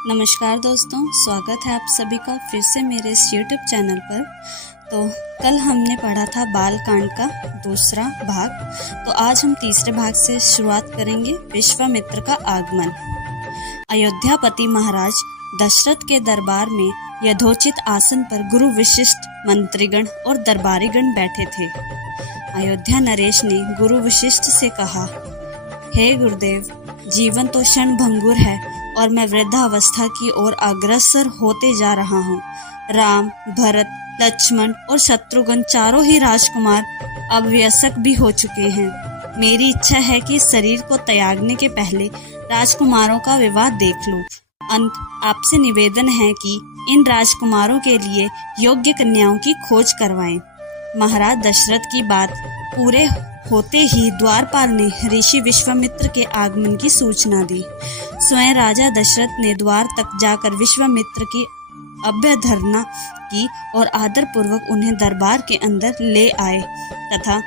नमस्कार दोस्तों, स्वागत है आप सभी का फिर से मेरे इस YouTube चैनल पर। तो कल हमने पढ़ा था बाल कांड का दूसरा भाग। तो आज हम तीसरे भाग से शुरुआत करेंगे। विश्वामित्र का आगमन। अयोध्यापति महाराज दशरथ के दरबार में यथोचित आसन पर गुरु विशिष्ट मंत्रीगण और दरबारीगण बैठे थे। अयोध्या नरेश ने गुरु विशिष्ट से कहा, हे गुरुदेव, जीवन तो क्षण भंगुर है और मैं वृद्धावस्था की ओर अग्रसर होते जा रहा हूँ। राम, भरत, लक्ष्मण और शत्रुघ्न चारों ही राजकुमार अब वयस्क भी हो चुके हैं। मेरी इच्छा है कि शरीर को त्यागने के पहले राजकुमारों का विवाह देख लूं। अंत आपसे निवेदन है कि इन राजकुमारों के लिए योग्य कन्याओं की खोज करवाएं। महाराज दशरथ की बात पूरे होते ही द्वारपाल ने ऋषि विश्वामित्र के आगमन की सूचना दी। स्वयं राजा दशरथ ने द्वार तक जाकर विश्वामित्र की अभ्यर्थना की और आदर पूर्वक उन्हें दरबार के अंदर ले आए तथा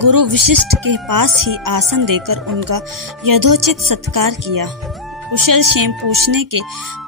गुरु विशिष्ट के पास ही आसन देकर उनका यथोचित सत्कार किया। कुशल क्षेम पूछने के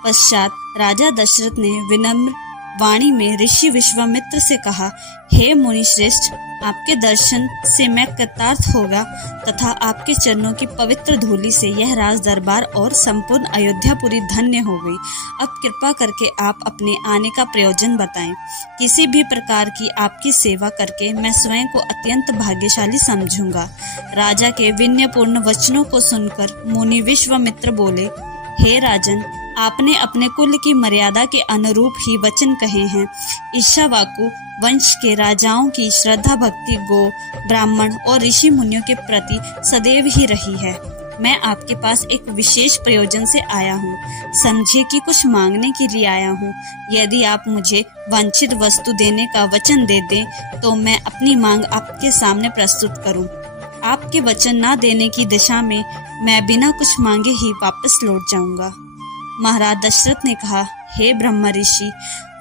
पश्चात राजा दशरथ ने विनम्र वाणी में ऋषि विश्वामित्र से कहा, हे मुनि श्रेष्ठ, आपके दर्शन से मैं कृतार्थ होगा तथा आपके चरणों की पवित्र धूलि से यह राज दरबार और संपूर्ण अयोध्यापुरी धन्य हो गई। अब कृपा करके आप अपने आने का प्रयोजन बताएं। किसी भी प्रकार की आपकी सेवा करके मैं स्वयं को अत्यंत भाग्यशाली समझूंगा। राजा के विनयपूर्ण वचनों को सुनकर मुनि विश्वामित्र बोले, हे राजन, आपने अपने कुल की मर्यादा के अनुरूप ही वचन कहे हैं। ईक्ष्वाकु वंश के राजाओं की श्रद्धा भक्ति गो, ब्राह्मण और ऋषि मुनियों के प्रति सदैव ही रही है। मैं आपके पास एक विशेष प्रयोजन से आया हूँ। समझिए कि कुछ मांगने के लिए आया हूँ। यदि आप मुझे वांछित वस्तु देने का वचन दे दें तो मैं अपनी मांग आपके सामने प्रस्तुत करूँ। आपके वचन न देने की दिशा में मैं बिना कुछ मांगे ही वापस लौट जाऊंगा। महाराज दशरथ ने कहा, हे ब्रह्म ऋषि,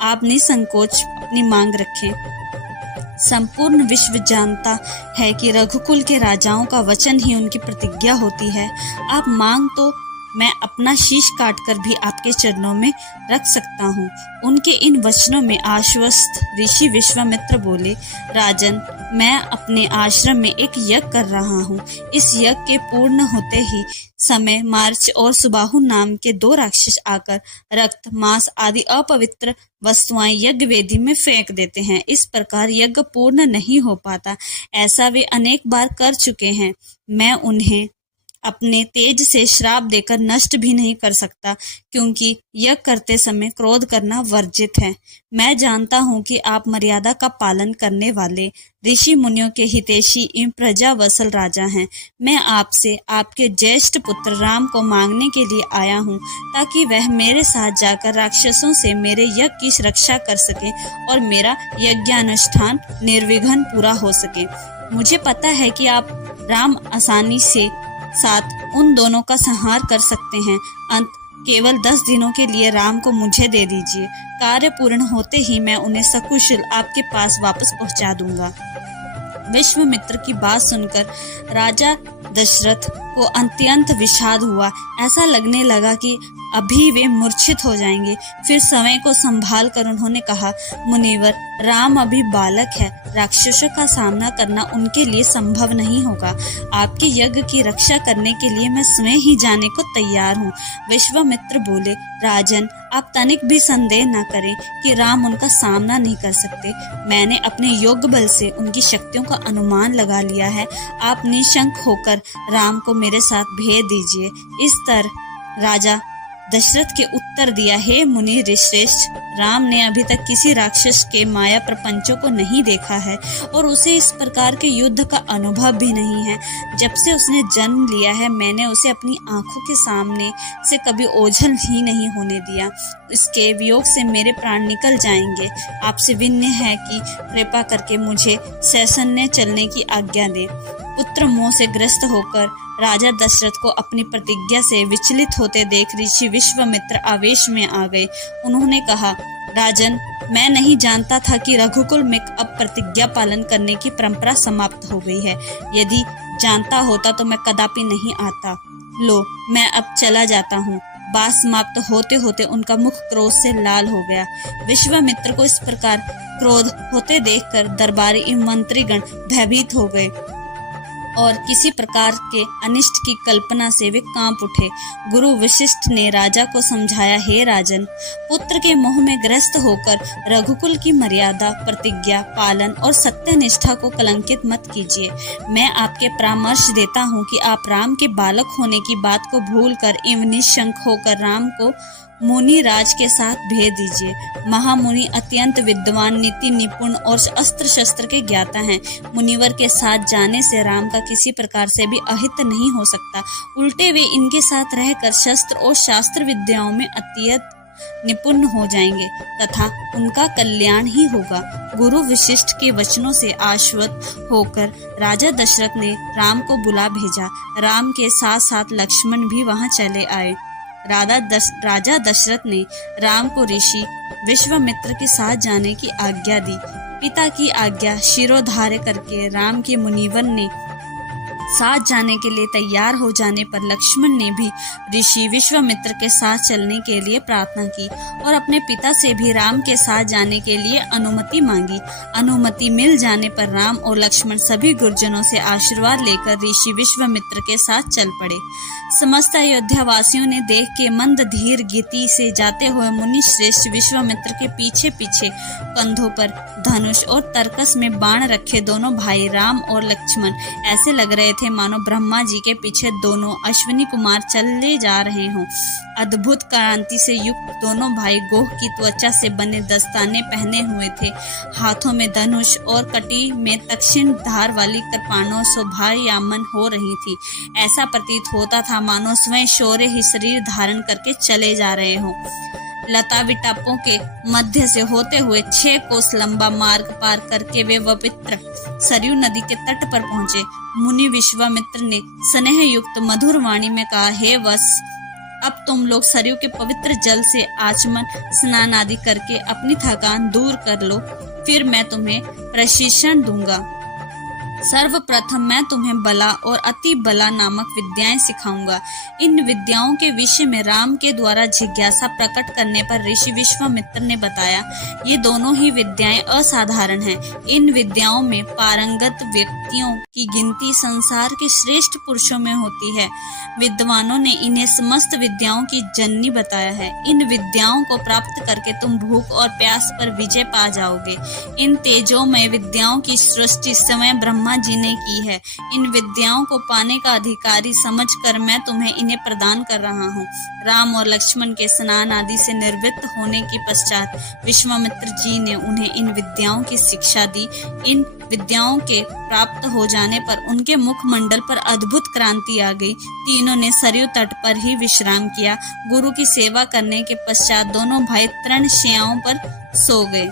आप निसंकोच अपनी मांग रखें। संपूर्ण विश्व जानता है कि रघुकुल के राजाओं का वचन ही उनकी प्रतिज्ञा होती है। आप मांग तो मैं अपना शीश काटकर भी आपके चरणों में रख सकता हूँ। उनके इन वचनों में आश्वस्त ऋषि विश्वामित्र बोले, राजन, मैं अपने आश्रम में एक यज्ञ कर रहा हूँ। इस यज्ञ के पूर्ण होते ही समय मार्च और सुबाहु नाम के 2 राक्षस आकर रक्त, मांस आदि अपवित्र वस्तुएं यज्ञ वेदी में फेंक देते हैं। इस प्रकार यज्ञ पूर्ण नहीं हो पाता। ऐसा वे अनेक बार कर चुके हैं। मैं उन्हें अपने तेज से श्राप देकर नष्ट भी नहीं कर सकता, क्योंकि यज्ञ करते समय क्रोध करना वर्जित है। मैं जानता हूँ कि आप मर्यादा का पालन करने वाले ऋषि मुनियों के हितैषी एवं प्रजावत्सल राजा हैं। मैं आपसे आपके ज्येष्ठ पुत्र राम को मांगने के लिए आया हूँ, ताकि वह मेरे साथ जाकर राक्षसों से मेरे यज्ञ की रक्षा कर सके और मेरा यज्ञानुष्ठान निर्विघ्न पूरा हो सके। मुझे पता है कि आप राम आसानी से साथ उन दोनों का संहार कर सकते हैं। अंत केवल 10 दिनों के लिए राम को मुझे दे दीजिए। कार्य पूर्ण होते ही मैं उन्हें सकुशल आपके पास वापस पहुंचा दूंगा। विश्वामित्र की बात सुनकर राजा दशरथ को अत्यंत विषाद हुआ। ऐसा लगने लगा कि अभी वे मूर्छित हो जाएंगे। फिर समय को संभाल कर उन्होंने कहा, मुनिवर, राम अभी बालक है। राक्षसों का सामना करना उनके लिए संभव नहीं होगा। आपके यज्ञ की रक्षा करने के लिए मैं स्वयं ही जाने को तैयार हूँ। विश्वामित्र बोले, राजन, आप तनिक भी संदेह न करें कि राम उनका सामना नहीं कर सकते। मैंने अपने योग्य बल से उनकी शक्तियों का अनुमान लगा लिया है। आप निशंक होकर राम को मेरे साथ भेज दीजिए। इस तरह राजा दशरथ के उत्तर दिया, हे मुनि ऋषिश्रेष्ठ, राम ने अभी तक किसी राक्षस के माया प्रपंचों को नहीं देखा है और उसे इस प्रकार के युद्ध का अनुभव भी नहीं है। जब से उसने जन्म लिया है, मैंने उसे अपनी आंखों के सामने से कभी ओझल ही नहीं होने दिया। इसके वियोग से मेरे प्राण निकल जाएंगे। आपसे विनय है कि कृपा करके मुझे सैसन्य चलने की आज्ञा दे। पुत्र मोह से ग्रस्त होकर राजा दशरथ को अपनी प्रतिज्ञा से विचलित होते देख ऋषि विश्वामित्र आवेश में आ गए। उन्होंने कहा, राजन, मैं नहीं जानता था कि रघुकुल में अब प्रतिज्ञा पालन करने की परंपरा समाप्त हो गई है। यदि जानता होता तो मैं कदापि नहीं आता। लो, मैं अब चला जाता हूँ। बात समाप्त होते होते उनका मुख क्रोध से लाल हो गया। विश्वामित्र को इस प्रकार क्रोध होते देखकर दरबारी एवं मंत्रीगण भयभीत हो गए और किसी प्रकार के अनिष्ट की कल्पना से वे कांप उठे। गुरु वशिष्ठ ने राजा को समझाया, हे राजन, पुत्र के मोह में ग्रस्त होकर रघुकुल की मर्यादा, प्रतिज्ञा, पालन और सत्यनिष्ठा को कलंकित मत कीजिए। मैं आपके परामर्श देता हूँ कि आप राम के बालक होने की बात को भूलकर एवं निशंक होकर राम को मुनि राज के साथ भेज दीजिए। महामुनि अत्यंत विद्वान, नीति निपुण और अस्त्र शस्त्र के ज्ञाता हैं। मुनिवर के साथ जाने से राम का किसी प्रकार से भी अहित नहीं हो सकता, उल्टे वे इनके साथ रहकर शस्त्र और शास्त्र विद्याओं में अत्यंत निपुण हो जाएंगे तथा उनका कल्याण ही होगा। गुरु वशिष्ठ के वचनों से आश्वस्त होकर राजा दशरथ ने राम को बुला भेजा। राम के साथ साथ लक्ष्मण भी वहां चले आए। राजा दशरथ ने राम को ऋषि विश्वामित्र के साथ जाने की आज्ञा दी। पिता की आज्ञा शिरोधार्य करके राम के मुनिवर ने साथ जाने के लिए तैयार हो जाने पर लक्ष्मण ने भी ऋषि विश्वामित्र के साथ चलने के लिए प्रार्थना की और अपने पिता से भी राम के साथ जाने के लिए अनुमति मांगी। अनुमति मिल जाने पर राम और लक्ष्मण सभी गुरुजनों से आशीर्वाद लेकर ऋषि विश्वामित्र के साथ चल पड़े। समस्त अयोध्या वासियों ने देख के मंद धीर गति से जाते हुए मुनि श्रेष्ठ विश्वामित्र के पीछे पीछे कंधों पर धनुष और तरकस में बाण रखे दोनों भाई राम और लक्ष्मण ऐसे लग रहे थे मानो ब्रह्मा जी के पीछे दोनों अश्विनी कुमार चले जा रहे हों। अद्भुत कांति से युक्त दोनों भाई गोह की त्वचा से बने दस्ताने पहने हुए थे। हाथों में धनुष और कटी में दक्षिण धार वाली कृपाणों शोभायमान हो रही थी। ऐसा प्रतीत होता था मानो स्वयं शौर्य ही शरीर धारण करके चले जा रहे हों। लता विटापों के मध्य से होते हुए 6 कोस लंबा मार्ग पार करके वे पवित्र सरयू नदी के तट पर पहुंचे। मुनि विश्वामित्र ने स्नेह युक्त मधुर वाणी में कहा, हे वत्स, अब तुम लोग सरयू के पवित्र जल से आचमन स्नान आदि करके अपनी थकान दूर कर लो, फिर मैं तुम्हें प्रशिक्षण दूंगा। सर्वप्रथम मैं तुम्हें बला और अति बला नामक विद्याएं सिखाऊंगा। इन विद्याओं के विषय में राम के द्वारा जिज्ञासा प्रकट करने पर ऋषि विश्वामित्र ने बताया, ये दोनों ही विद्याएं असाधारण हैं। इन विद्याओं में पारंगत व्यक्तियों की गिनती संसार के श्रेष्ठ पुरुषों में होती है। विद्वानों ने इन्हें समस्त विद्याओं की जननी बताया है। इन विद्याओं को प्राप्त करके तुम भूख और प्यास पर विजय पा जाओगे। इन तेजोमय विद्याओं की सृष्टि स्वयं ब्रह्मा जी ने की है। इन विद्याओं को पाने का अधिकारी समझकर मैं तुम्हें इन्हें प्रदान कर रहा हूँ। राम और लक्ष्मण के स्नान आदि से निर्वृत्त होने के पश्चात विश्वामित्र जी ने उन्हें इन विद्याओं की शिक्षा दी। इन विद्याओं के प्राप्त हो जाने पर उनके मुखमंडल पर अद्भुत क्रांति आ गई। तीनों ने सरयू तट पर ही विश्राम किया। गुरु की सेवा करने के पश्चात दोनों भाई तृण शैयाओं पर सो गए।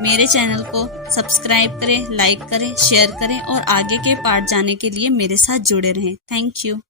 मेरे चैनल को सब्सक्राइब करें, लाइक करें, शेयर करें और आगे के पार्ट जानने के लिए मेरे साथ जुड़े रहें। Thank you.